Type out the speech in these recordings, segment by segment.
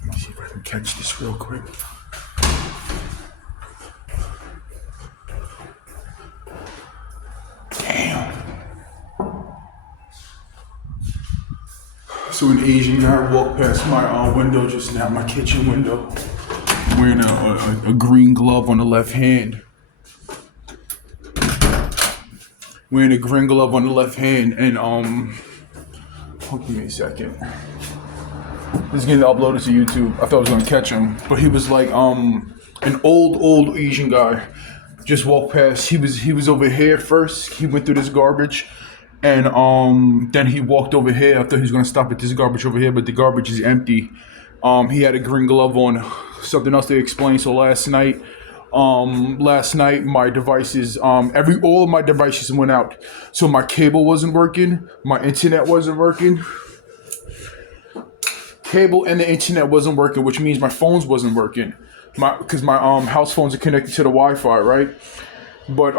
Let me see if I can catch this real quick. Damn. So an Asian guy walked past my window just now, my kitchen window, wearing a green glove on the left hand. Wearing a green glove on the left hand, and give me a second. This is getting uploaded to YouTube. I thought I was gonna catch him, but he was like an old Asian guy. Just walked past. He was over here first. He went through this garbage, and then he walked over here. I thought he was gonna stop at this garbage over here, but the garbage is empty. He had a green glove on. Something else to explain. So last night my devices, all of my devices went out. So my cable wasn't working. My internet wasn't working. Cable and the internet wasn't working, which means my phones wasn't working. Because my house phones are connected to the Wi-Fi, right? But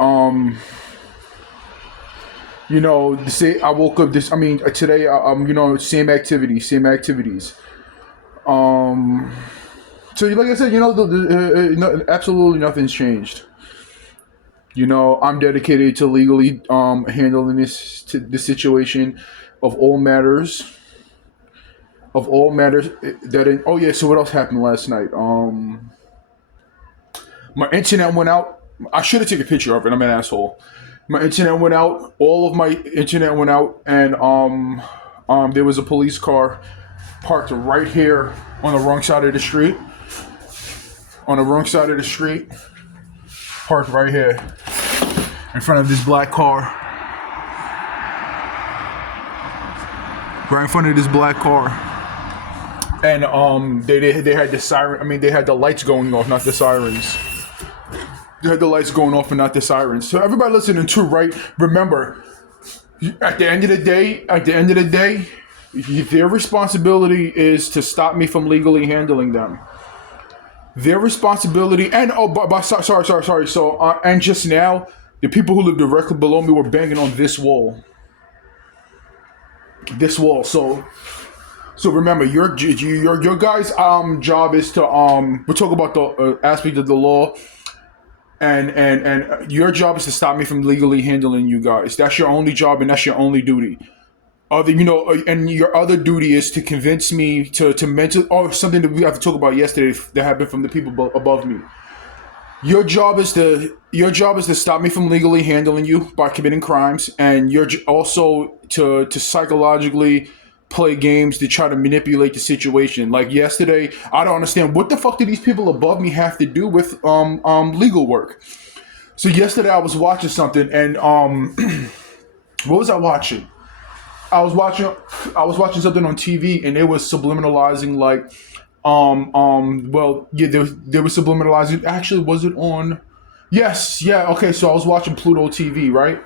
say I woke up today. Same activities. So like I said, absolutely nothing's changed. I'm dedicated to legally handling the situation of all matters. So what else happened last night? My internet went out. I should have taken a picture of it. I'm an asshole. My internet went out. All of my internet went out, and there was a police car parked right here on the wrong side of the street. Parked right here in front of this black car. Right in front of this black car. And they had the siren. They had the lights going off, not the sirens. They had the lights going off and not the sirens. So everybody listening to, right? Remember, at the end of the day, their responsibility is to stop me from legally handling them. Their responsibility, and sorry. So and just now, the people who live directly below me were banging on this wall. So remember, your guys' job is to we'll talk about the aspect of the law, and your job is to stop me from legally handling you guys. That's your only job, and that's your only duty. And your other duty is to convince me to mention something that we have to talk about yesterday that happened from the people above me. Your job is to stop me from legally handling you by committing crimes, and you're also to psychologically play games to try to manipulate the situation. Like yesterday, I don't understand what the fuck do these people above me have to do with legal work. So yesterday I was watching something, and what was I watching? I was watching something on TV, and it was subliminalizing like they were subliminalizing. Actually, was it on? Yes, yeah, okay. So I was watching Pluto TV, right?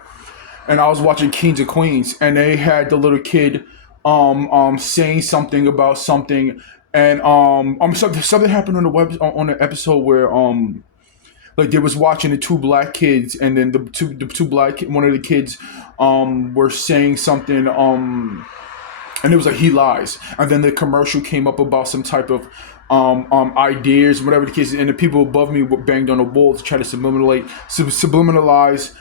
And I was watching Kings of Queens, and they had the little kid saying something about something, and something happened on the episode where like they was watching the two black kids, and then one of the kids were saying something and it was like, he lies, and then the commercial came up about some type of ideas, whatever the case is, and the people above me were banged on the wall to try to subliminalize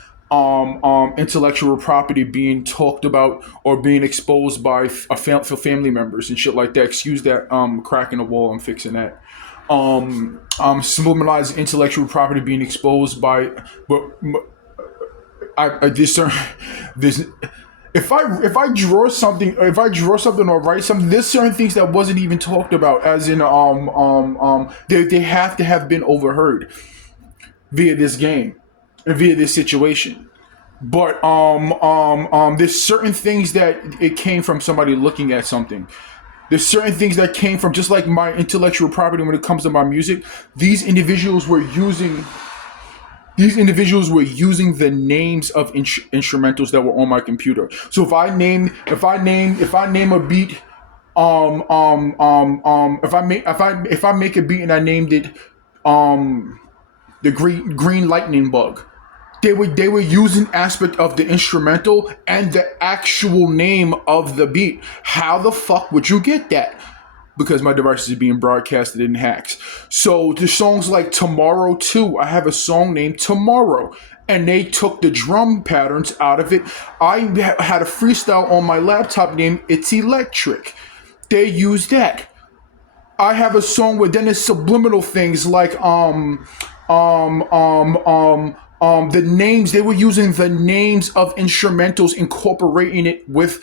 intellectual property being talked about or being exposed by family members and shit like that. Excuse that crack in the wall. I'm fixing that. Subliminalized intellectual property being exposed by, but if I draw something or write something, there's certain things that wasn't even talked about, as in they have to have been overheard via this game and via this situation. But there's certain things that it came from somebody looking at something. There's certain things that came from, just like my intellectual property when it comes to my music. These individuals were using the names of instrumentals that were on my computer. So if I name a beat, if I make a beat and I named it the green lightning bug, they were using aspect of the instrumental and the actual name of the beat. How the fuck would you get that? because my devices are being broadcasted in hacks. So the songs like Tomorrow too, I have a song named Tomorrow, and they took the drum patterns out of it. I had a freestyle on my laptop named It's Electric. They used that. I have a song where then there's subliminal things like the names, they were using the names of instrumentals, incorporating it with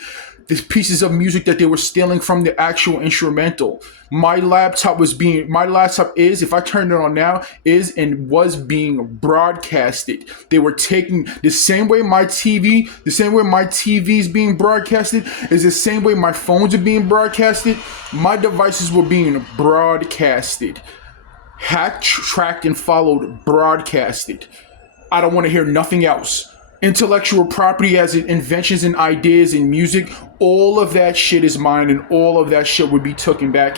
the pieces of music that they were stealing from the actual instrumental. My laptop is, if I turn it on now, is and was being broadcasted. They were taking the same way my TV is being broadcasted, is the same way my phones are being broadcasted. My devices were being broadcasted. Hacked, tracked, and followed, broadcasted. I don't want to hear nothing else. Intellectual property as in inventions and ideas and music, all of that shit is mine, and all of that shit would be taken back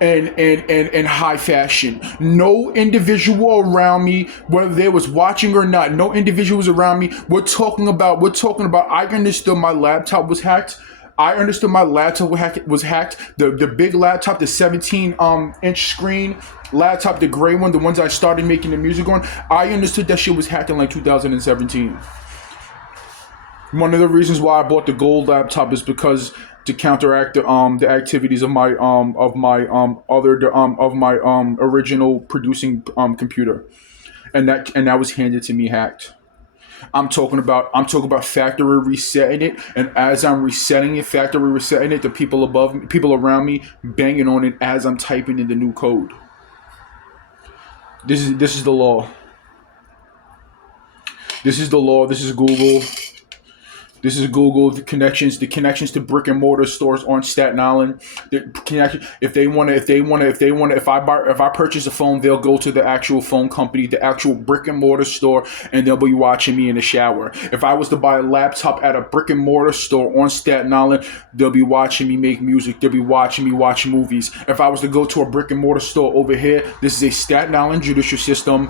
in high fashion. No individual around me, whether they was watching or not, no individuals around me. We're talking about I understood my laptop was hacked. I understood my laptop was hacked. The big laptop, the 17 inch screen laptop, the gray one, the ones I started making the music on. I understood that shit was hacked in like 2017. One of the reasons why I bought the gold laptop is because to counteract the activities of my original producing computer, and that was handed to me hacked. I'm talking about factory resetting it, and as I'm resetting it, the people above me, people around me banging on it as I'm typing in the new code. This is the law. This is the law. This is Google. This is Google. The connections to brick and mortar stores on Staten Island. The connection. If I purchase a phone, they'll go to the actual phone company, the actual brick and mortar store, and they'll be watching me in the shower. If I was to buy a laptop at a brick and mortar store on Staten Island, they'll be watching me make music. They'll be watching me watch movies. If I was to go to a brick and mortar store over here, this is a Staten Island judicial system.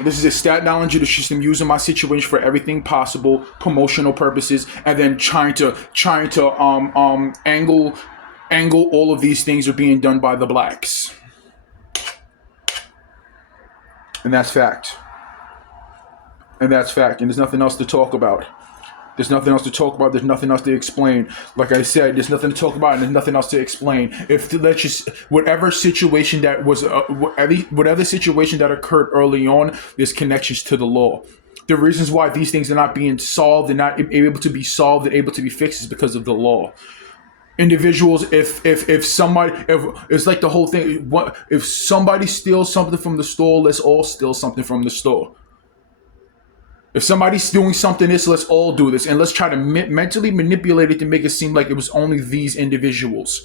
Using my situation for everything possible, promotional purposes, and then trying to angle all of these things are being done by the blacks. And that's fact. And there's nothing else to talk about. There's nothing else to explain. Like I said, there's nothing to talk about, and there's nothing else to explain. Whatever situation that occurred early on, there's connections to the law. The reasons why these things are not being solved and not able to be solved and able to be fixed is because of the law. Individuals, if it's like the whole thing. If somebody steals something from the store, let's all steal something from the store. If somebody's doing something this, let's all do this. And let's try to mentally manipulate it to make it seem like it was only these individuals.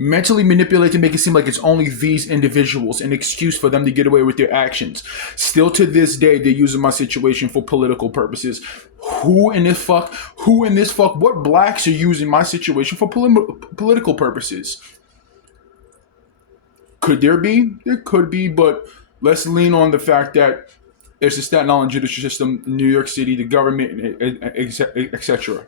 Mentally manipulate to make it seem like it's only these individuals, an excuse for them to get away with their actions. Still to this day, they're using my situation for political purposes. What blacks are using my situation for political purposes? Could there be? There could be, but let's lean on the fact that there's the Staten Island judicial system, New York City, the government, etc.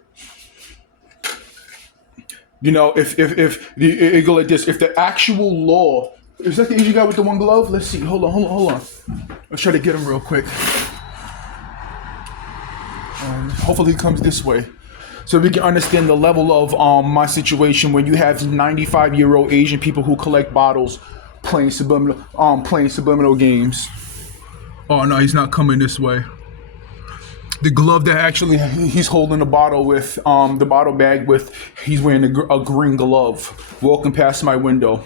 You know, if it go like this, if the actual law is that the Asian guy with the one glove? Let's see. Hold on. Let's try to get him real quick. Hopefully he comes this way, so we can understand the level of my situation. When you have 95-year-old Asian people who collect bottles, playing subliminal games. Oh no, he's not coming this way. The glove that actually he's holding the bottle with, the bottle bag with, he's wearing a green glove, walking past my window.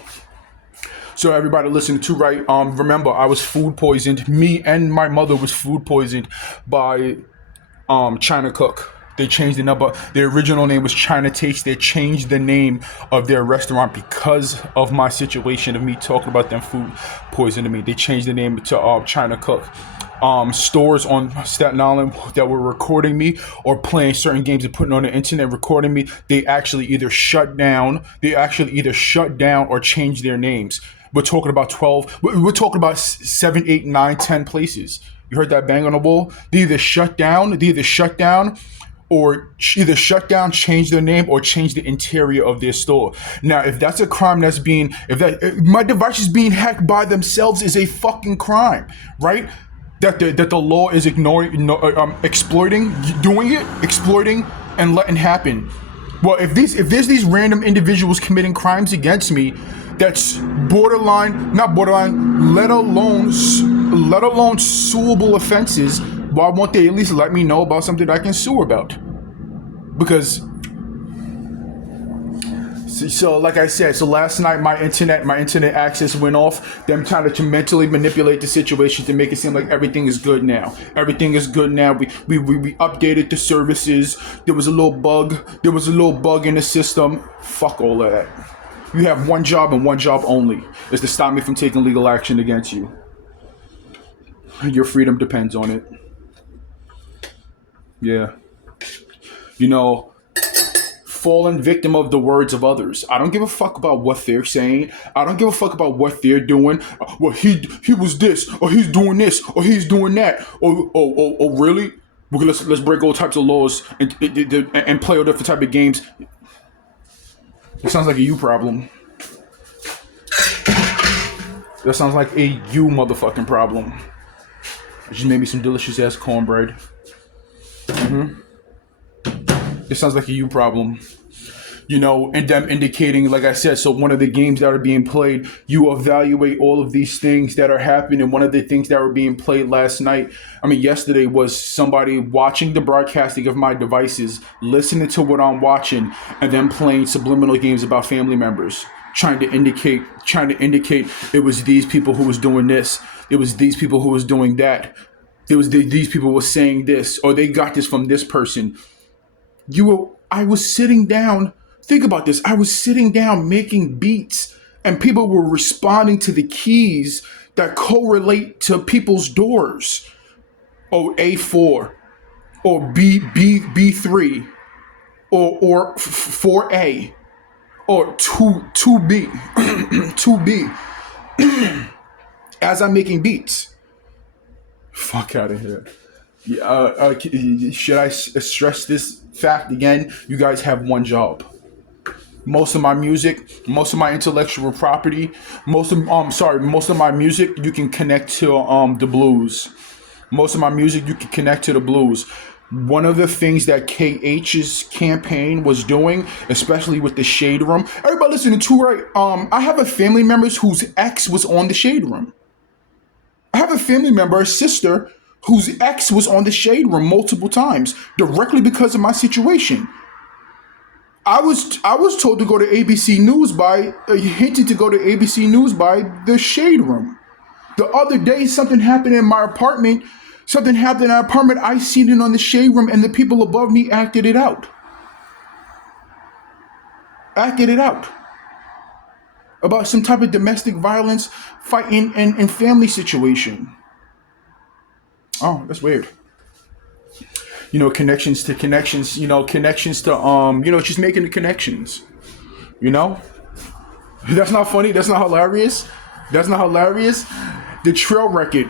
So everybody listening to right, remember I was food poisoned. Me and my mother was food poisoned by China Cook. They changed the number. Their original name was China Taste. They changed the name of their restaurant because of my situation of me talking about them food poisoning me. They changed the name to China Cook. Stores on Staten Island that were recording me or playing certain games and putting on the internet recording me, they actually either shut down or changed their names. We're talking about 7, 8, 9, 10 places. You heard that bang on the wall? They either shut down or either shut down, change their name, or change the interior of their store. Now, if that's a crime that's being, if my device is being hacked by themselves, is a fucking crime, right? That the law is ignoring, exploiting, doing it, exploiting, and letting happen. Well, if there's these random individuals committing crimes against me, that's borderline, not borderline, let alone suable offenses. Why won't they at least let me know about something I can sue about? Because so like I said, so last night my internet access went off. Them trying to mentally manipulate the situation to make it seem like everything is good now. Everything is good now. We updated the services. There was a little bug in the system. Fuck all of that. You have one job and one job only, is to stop me from taking legal action against you. Your freedom depends on it. Yeah. You know, fallen victim of the words of others. I don't give a fuck about what they're saying. I don't give a fuck about what they're doing. Well, he was this, or he's doing this, or he's doing that. Oh, really? Okay, let's break all types of laws and play all different type of games. It sounds like a you problem. That sounds like a you motherfucking problem. I just made me some delicious ass cornbread. It sounds like a you problem. You know, and them indicating, like I said, so one of the games that are being played, you evaluate all of these things that are happening. And one of the things that were being played yesterday, was somebody watching the broadcasting of my devices, listening to what I'm watching, and then playing subliminal games about family members, trying to indicate it was these people who was doing this. It was these people who was doing that. It was these people were saying this, or they got this from this person. I was sitting down. Think about this. I was sitting down making beats, and people were responding to the keys that correlate to people's doors. Oh, A4, or B3, or 4A, or 2B, 2B. As I'm making beats. Fuck out of here. Should I stress this fact again? You guys have one job. Most of my music, most of my intellectual property, most of my music you can connect to the blues. Most of my music you can connect to the blues. One of the things that KH's campaign was doing, especially with the Shade Room, everybody listening to, right? I have a family member whose ex was on the Shade Room. I have a family member, a sister, whose ex was on the Shade Room multiple times, directly because of my situation. I was told to go to ABC News hinted to go to ABC News by the Shade Room. The other day, something happened in my apartment. I seen it on the Shade Room, and the people above me acted it out. About some type of domestic violence, fighting, and family situation. Oh, that's weird. You know, connections to, just making the connections. You know? That's not funny. That's not hilarious. The Trail Record.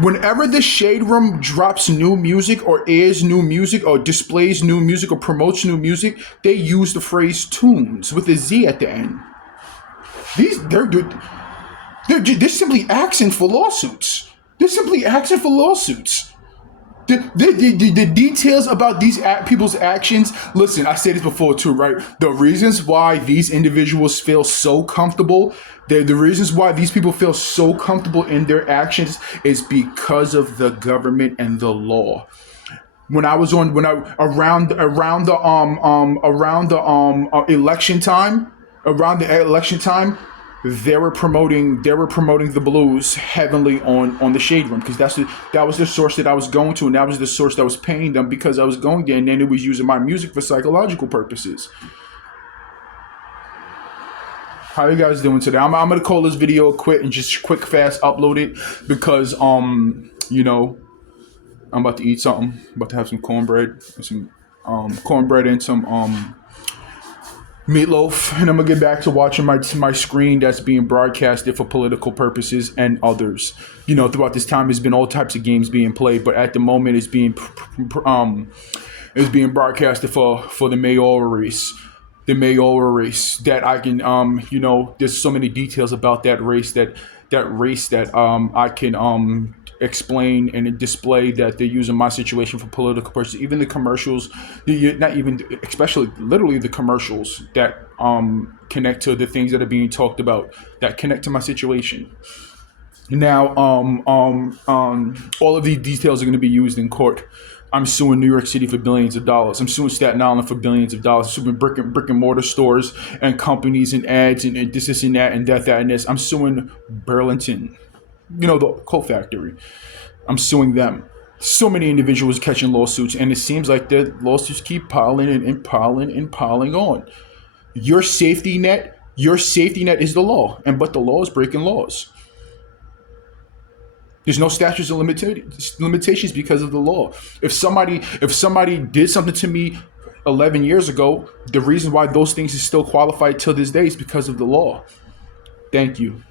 Whenever the Shade Room drops new music or airs new music or displays new music or promotes new music, they use the phrase tunes with a Z at the end. They're simply asking for lawsuits. The details about these people's actions. Listen, I said this before too, right? The reasons why these individuals feel so comfortable, the reasons why these people feel so comfortable in their actions is because of the government and the law. Around the election time, they were promoting the blues heavily on the Shade Room, because that was the source that I was going to, and that was the source that was paying them because I was going there, and then it was using my music for psychological purposes. How you guys doing today? I'm gonna call this video a quit and just quick fast upload it because I'm about to eat something. I'm about to have some cornbread and some Meatloaf, and I'm gonna get back to watching my screen that's being broadcasted for political purposes and others. Throughout this time, there's been all types of games being played, but at the moment, it's being broadcasted for the mayoral race. The mayoral race that I can, there's so many details about that I can explain and display that they're using my situation for political purposes. Even the commercials, not even, especially literally the commercials that connect to the things that are being talked about, that connect to my situation. Now, all of these details are going to be used in court. I'm suing New York City for billions of dollars. I'm suing Staten Island for billions of dollars. I'm suing brick and mortar stores and companies and ads and this and that and that and this. I'm suing Burlington, the coal factory. I'm suing them. So many individuals catching lawsuits, and it seems like the lawsuits keep piling and piling and piling on. Your safety net is the law, but the law is breaking laws. There's no statutes of limitations because of the law. If somebody did something to me 11 years ago, the reason why those things is still qualified till this day is because of the law. Thank you.